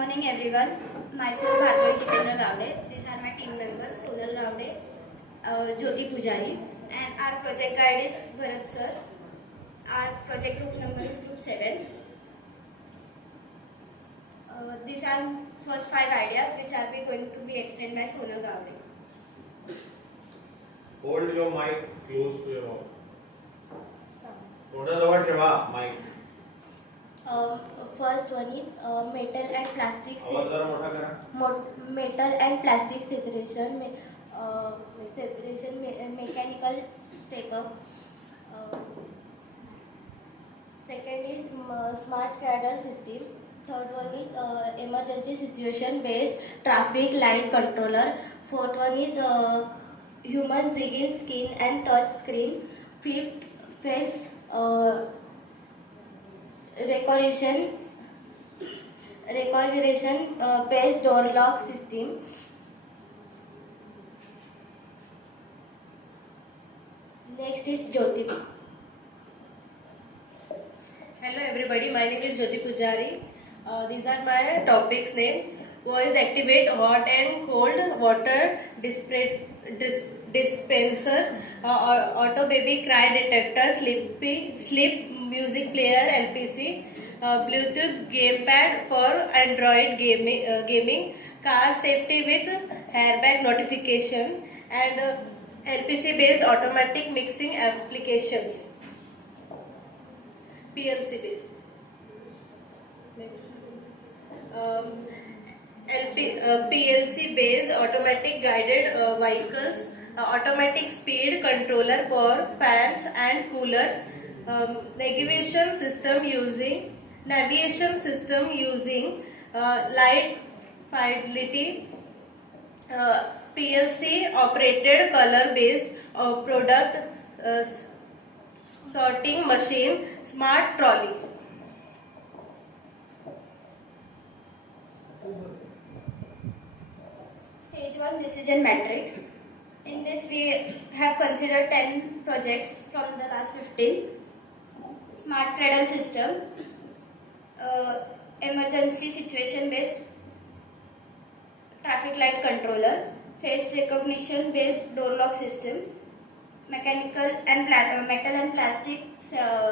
morning everyone. Myself Bhargavi Jitendra Gavde. These are my team members Sonal Gavde, Jyoti Pujari, and our project guide is Bharat sir. Our project group number is group 7. These are first 5 ideas which are going to be explained by Sonal Gavde. Hold your mic close to your mouth. थोड़ा ठेवा mic. First one is metal and plastic. आवाज जरा मोठा करा. Metal and plastic separation, mechanical setup. Second is smart cradle system. Third one is emergency situation based traffic light controller. Fourth one is human begin skin and touch screen. Fifth, face recognition based door lock system. Next is Jyoti. Hello everybody, my name is Jyoti Pujari. These are my topics name. Voice activate hot and cold water dispenser, auto baby cry detector, sleep music player LPC, Bluetooth gamepad for Android gaming, car safety with airbag notification, and LPC based automatic mixing applications. PLC based. PLC based automatic guided vehicles, automatic speed controller for fans and coolers, navigation system using light fidelity, PLC operated color based product sorting machine, smart trolley. Stage 1 decision matrix. In this we have considered 10 projects from the last 15. Smart cradle system, emergency situation based traffic light controller, face recognition based door lock system, mechanical and metal and plastic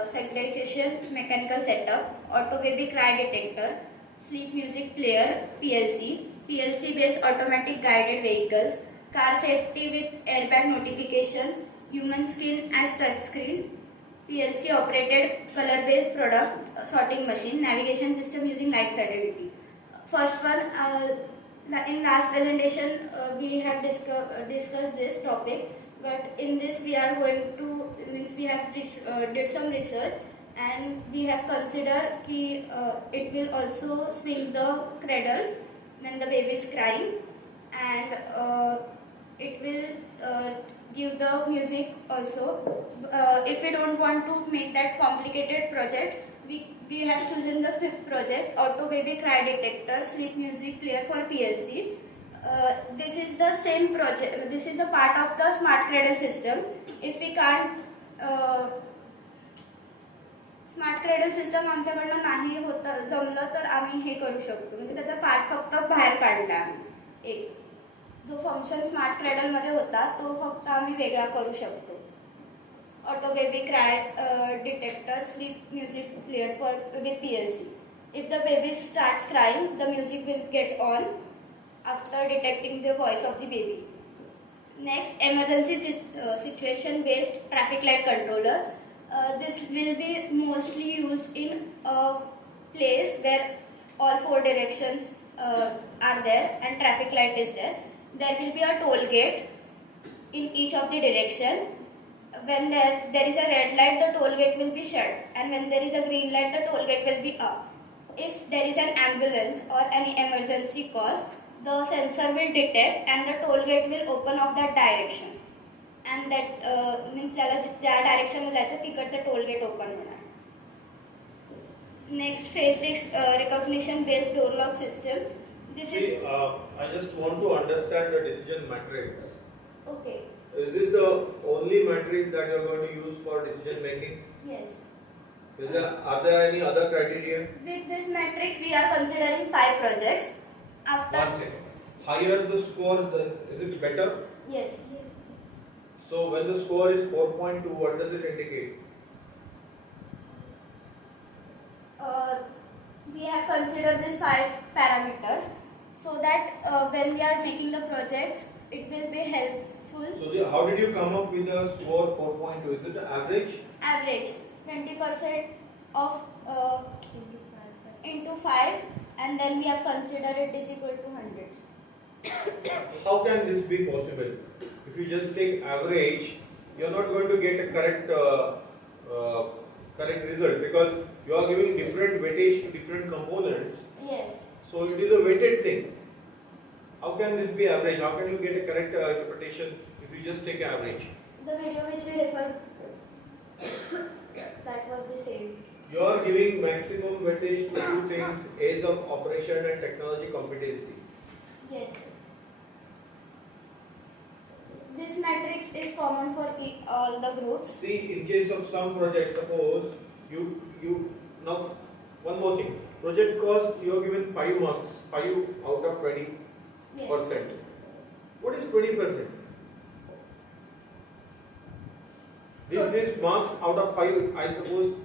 segregation mechanical setup, auto baby cry detector, sleep music player PLC based automatic guided vehicles, car safety with airbag notification, human skin as touchscreen, PLC operated color based product sorting machine, navigation system using light fidelity. First one, in last presentation we have discussed this topic, but in this we are going to we have did some research and we have considered it will also swing the cradle when the baby is crying, and it will give the music also. If we don't want to make that complicated project, we have chosen the 5th project, auto baby cry detector, sleep music player for PLC. This is the same project, this is a part of the smart cradle system. If we can't smart cradle system आमच्याकडनं नाही होतं जमलं तर आम्ही हे करू शकतो, म्हणजे त्याचा पार्ट फक्त बाहेर काढला आम्ही. एक जो फंक्शन स्मार्ट क्रेडल मध्ये होता तो फक्त आम्ही वेगळा करू शकतो. Auto baby cry detector, sleep music player for with PLC. If the baby starts crying the music will get on after detecting the voice of the baby. Next, emergency situation based traffic light controller. This will be mostly used in a place where all 4 directions are there and traffic light is there. There will be a toll gate in each of the direction. When there is a red light, the toll gate will be shut, and when there is a green light, the toll gate will be up. If there is an ambulance or any emergency cause, the sensor will detect and the toll gate will open of that direction. And that means त्याला ज्या डायरेक्शनला जायचं तिकडचं toll gate open होणार. Next face recognition based door lock system. This is I just want to understand the decision matrix. okay. Is this the only matrix that you are going to use for decision making? Yes. Are there any other criteria? With this matrix, we are considering 5 projects. After One second. Higher the score, is it better? yes, So when the score is 4.2, what does it indicate? we have considered these 5 parameters so that when we are making the projects, it will be helpful. So how did you come up with the score 4.2? Is it the average? Average 20% of into 5, and then we have considered it is equal to 100. How can this be possible? If you just take average, you're not going to get a correct result, because you are giving different weightage to different components. Yes. So it is a weighted thing. How can this be average? How can you get a correct interpretation if you just take average? The video which we referred, that was the same. You are giving maximum weightage to two things: age of operation and technology competency. Yes. This matrix is common for all the groups. See, in case of some project, suppose you now one more thing. Project cost, you are given 5 marks, 5 out of 20%. Yes. What is 20%? This marks out of 5, I suppose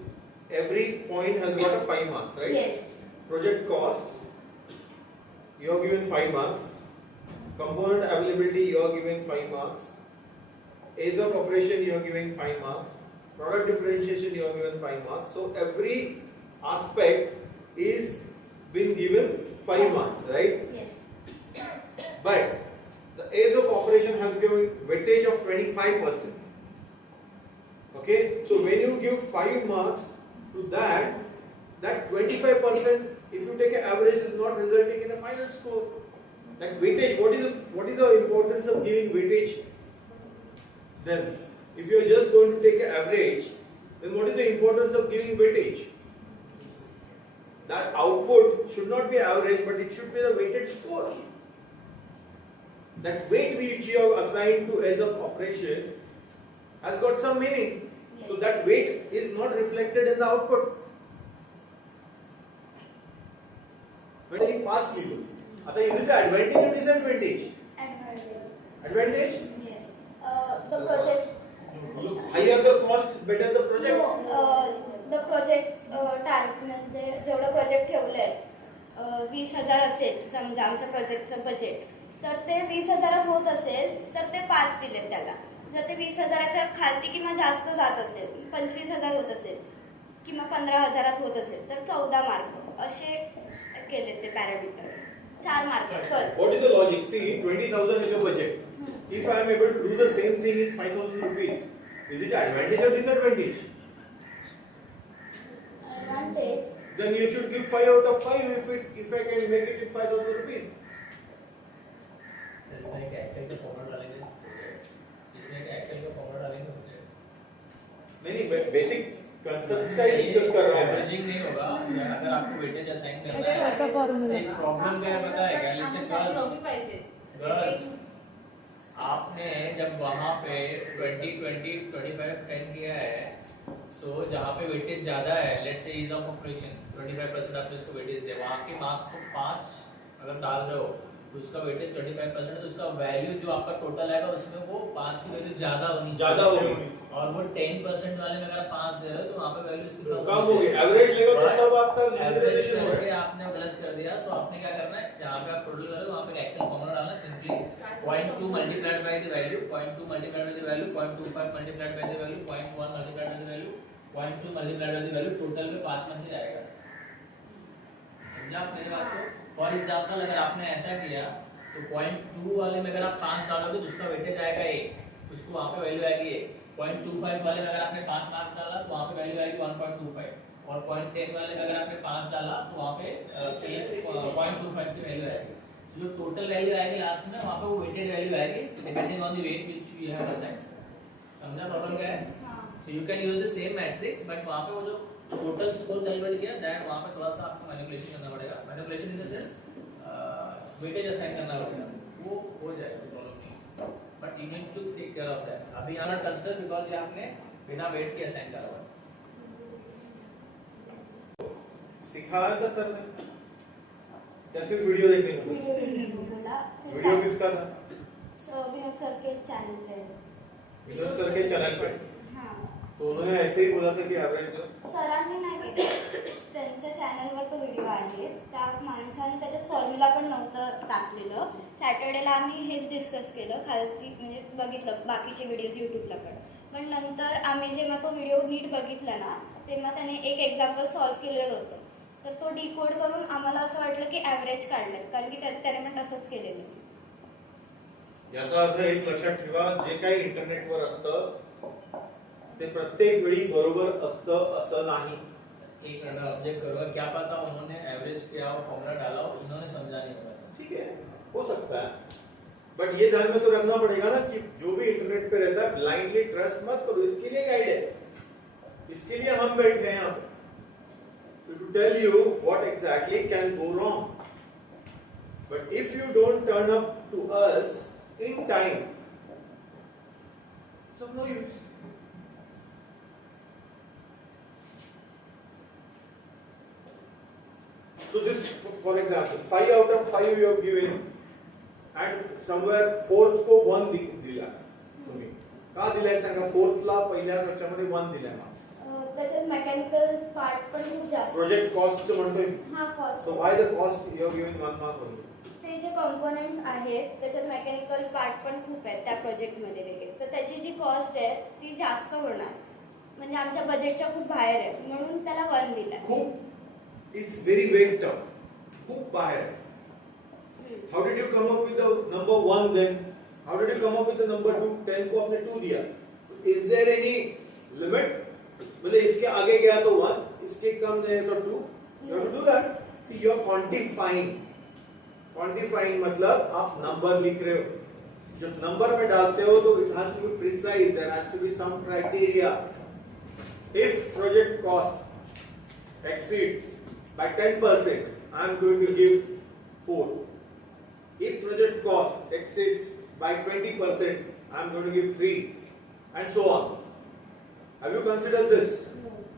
every point has got a 5 marks, right? Yes. Project cost, you are given 5 marks. Component availability, you are given 5 marks. Age of operation, you are given 5 marks. Product differentiation, you are given 5 marks. So every aspect is been given 5 marks, right? Yes. But the age of operation has given weightage of 25%. Okay, so when you give 5 marks to that 25%, if you take an average, is not resulting in a final score. Like weightage, what is the importance of giving weightage? Then, if you are just going to take an average, then what is the importance of giving weightage? That output should not be average, but it should be the weighted score. That weight which you have assigned to age of operation has got some meaning. Yes. So that weight is not reflected in the output. When you pass लिहिलो. आता is it advantage or disadvantage? Advantage. Advantage? Yes. The project. Higher the cost, better the project. No, the project target म्हणजे जेवढं project ठेवलंय 20,000 असेल समजा आमच्या प्रोजेक्टचं budget, तर ते 20,000 होत असेल तर ते 5 दिले त्याला. जर ते 20,000च्या खालती किंवा जास्त जात असेल, 25,000 होत असेल किंवा 15,000 होत असेल तर 14 मार्क असे केले ते parameter. 4 mark. Sorry. What is the logic? See, 20,000 is a budget. If I am able to do the same thing in 5,000 rupees, is it advantage or disadvantage? Advantage. Then you should give 5 out of 5 if I can make it in 5,000 rupees. इसमें एक Excel का formula डालेंगे, इसमें एक Excel का formula डालेंगे हो जाएगा. नहीं, बेसिक कंसेप्ट का डिस्कस कर रहा हूं. एवरेजिंग नहीं होगा. अगर आपको वेटेज असाइन करना है, एक प्रॉब्लम क्या है पता है क्या? लिसन गर्ल्स, आपने जब वहाँ पे 20, 20, 25, 10 किया है, सो जहाँ पे वेटेज ज्यादा है, let's say ease of operation 25% आपने उसको वेटेज दिया, वहाँ के मार्क्स को 5 अगर डाल रहे हो तो उसका वेटेज 25%, तो उसका वैल्यू जो आपका टोटल आएगा उसमें वो 5 की वैल्यू ज्यादा होगी. और वो 10% वाले में अगर आप 5 दे रहे हो तो वहाँ पे वैल्यू इसकी कम होगी. एवरेज लेगा तो सब आपका एवरेज करके आपने गलत कर दिया. सो आपने क्या करना है, जहाँ पे आप टोटल करो वहाँ पे एक्सेल फॉर्मूला डालना. Simply 0.2 multiplied by the value, 0.2 multiplied by the value, 0.25 multiplied by the value, 0.1 multiplied by the value, 0.2 multiplied by the value, total में 5 में से जाएगा. समझा आप मेरी बात को? फॉर एग्जांपल अगर आपने ऐसा किया तो 0.2 वाले में अगर आप 5 डालोगे तो उसका वेटेज आएगा 1, उसको वहाँ पे वैल्यू आएगी 1. 0.25 वाले में अगर आपने 5 मार्क्स डाला तो वहाँ पे वैल्यू आएगी 1.25, और 0.10 वाले में अगर आपने 5 डाला तो वहाँ पे 0.25 की वैल्यू आएगी. सो जो टोटल वैल्यू आएगी लास्ट में, वहाँ पे वो वेटेड वैल्यू आएगी depending on the weight which we have assigned. समझा प्रॉब्लम क्या है? So you can use the same matrix, but वहाँ पे वो जो टोटल स्कोर कैलकुलेट किया दैट वहाँ पे थोड़ा सा आपको मैनिपुलेशन करना पड़ेगा. Manipulation in the sense weightage assign करना पड़ेगा, वो हो जाएगा, प्रॉब्लम नहीं. But you need to take care of that. अभी यहाँ कंसीडर बिकॉज़ ये आपने बिना वेट के असाइन करा हुआ है. दिखाया था सर ने या सिर्फ वीडियो देखने को? वीडियो देखने को बोला। फिर वीडियो किसका था? विनोद सर के चैनल पे। विनोद सर के चैनल पे। हां, तो उन्होंने ऐसे ही बोला था की ऍव्हरेज सरांनी नाही केलं, त्यांच्या चॅनलवर तो व्हिडिओ आहे. त्या माणसाने त्याच्यात फॉर्म्युला पण नव्हतं टाकलेलं. सॅटर्डेला आम्ही हेच डिस्कस केलं, खालती म्हणजे बघितलं बाकीचे व्हिडिओज यूट्यूबला पण. पण नंतर आम्ही जेव्हा तो व्हिडिओ नीट बघितला ना, तेव्हा त्याने एक एक्झाम्पल सॉल्व्ह केलेलं होतं. तर तो डिकोड करून आम्हाला असं वाटलं की ॲव्हरेज काढलं, कारण की त्याने पण तसंच केलेलं. याचा अर्थ एक लक्षात ठेवा, जे काही इंटरनेटवर असतं ते प्रत्येक वेळी बरोबर असतं असं नाही. एक मिनट ऑब्जेक्ट करूंगा, क्या पता उन्होंने एवरेज किया और फॉर्मूला डाला हो, इन्होंने समझा नहीं होगा सर. ठीक है, हो सकता है, बट ये ध्यान में तो रखना पड़ेगा ना कि जो भी इंटरनेट पे रहता है ब्लाइंडली ट्रस्ट मत करो. इसके लिए गाइड है, इसके लिए हम बैठे हैं यहाँ पे to tell you what exactly can go wrong. But if you don't turn up to us in time, so no use. So this, for example, 5 out of 5 you have given and somewhere 4th को 1 दिला तुम्ही. का दिलाय सांगा? 4th ला पहिल्या कक्षामध्ये 1 दिलाय marks. त्याच्यात mechanical part पण खूप जास्त. प्रोजेक्ट कॉस्ट म्हणतोय. हा, cost. So why the cost you have given 1 mark only? ते जे कॉम्पोनंट्स आहेत त्याच्यात मेकॅनिकल पार्ट पण खूप आहेत त्या प्रोजेक्टमध्ये वगैरे, तर त्याची जी कॉस्ट आहे ती जास्त होणार, म्हणजे आमच्या बजेटच्या खूप बाहेर आहे, म्हणून त्याला 1 दिला. खूप, it's very vague term. खूप बाहेर आहे. How did you come up with the number 1 then? How did you come up with the number 2? 10 को आपने 2 दिया. Is there any limit? मतलब इसके आगे गया तो 1, इसके कम गया तो 2. You have to do that. See, you are quantifying. Quantifying मतलब आप नंबर लिख रहे हो. जब नंबर में डालते हो तो it has to be precise. There has to be some criteria. If project cost exceeds by 10%, I am going to give 4. If project cost exceeds by 20%, I am going to give 3, and so on. Have you considered this?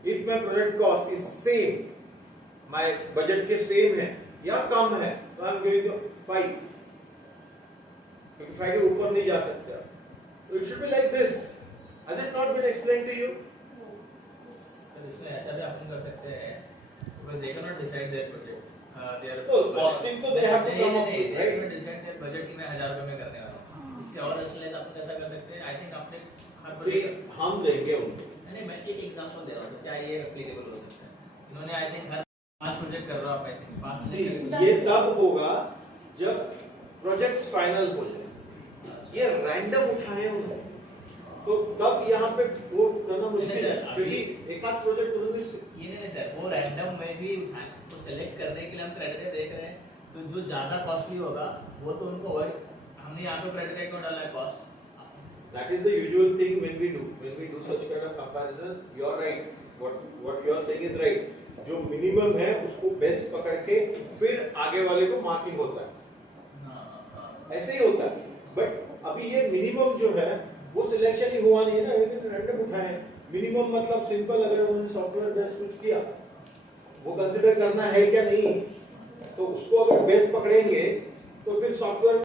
If my project cost is same, my budget के same है या कम है, तो I am giving 5. क्योंकि 5 के ऊपर नहीं जा सकते. So it should be like this. Has it not been explained to you? Sir इसमें ऐसा भी अपन कर सकते हैं, because they cannot decide their project. Their तो costing तो they have to come up with, right? They decide their budget कि मैं 1000 रुपए में करने वाला हूँ. इससे और rationalize अपन कैसा कर सकते हैं? I think आपने हर See, project हम देंगे उनको. नहीं, मैं एक एग्जांपल दे रहा हूँ, क्या ये एप्लीकेबल हो सकता है? इन्होंने आई थिंक हर 5 प्रोजेक्ट कर रहा हूँ, आई थिंक 5 See, नहीं ये तब होगा जब प्रोजेक्ट फाइनल हो जाए. ये रैंडम उठाए उन्होंने, तो तब यहाँ पे वो करना मुश्किल है, क्योंकि एक आध प्रोजेक्ट उन्होंने ये नहीं सर, वो रैंडम में भी तो सेलेक्ट करने के लिए हम क्राइटेरिया देख रहे हैं, तो जो ज्यादा कॉस्टली होगा वो तो उनको हमने यहाँ पे क्राइटेरिया क्यों डाला है cost? That is the usual thing when we do such kind of comparison. You are right. What you are saying is right. जो मिनिमम है उसको बेस्ट पकड़ के फिर आगे वाले को मार्किंग होता है. ऐसे ही होता है. बट अभी ये मिनिमम जो है वो सिलेक्शन ही हुआ नहीं है ना, ये रैंडम उठाए. मिनिमम मतलब सिंपल, अगर उन्होंने सॉफ्टवेयर बेस्ड कुछ किया वो कंसिडर करना है क्या नहीं, तो उसको अगर बेस पकड़ेंगे तो फिर सॉफ्टवेयर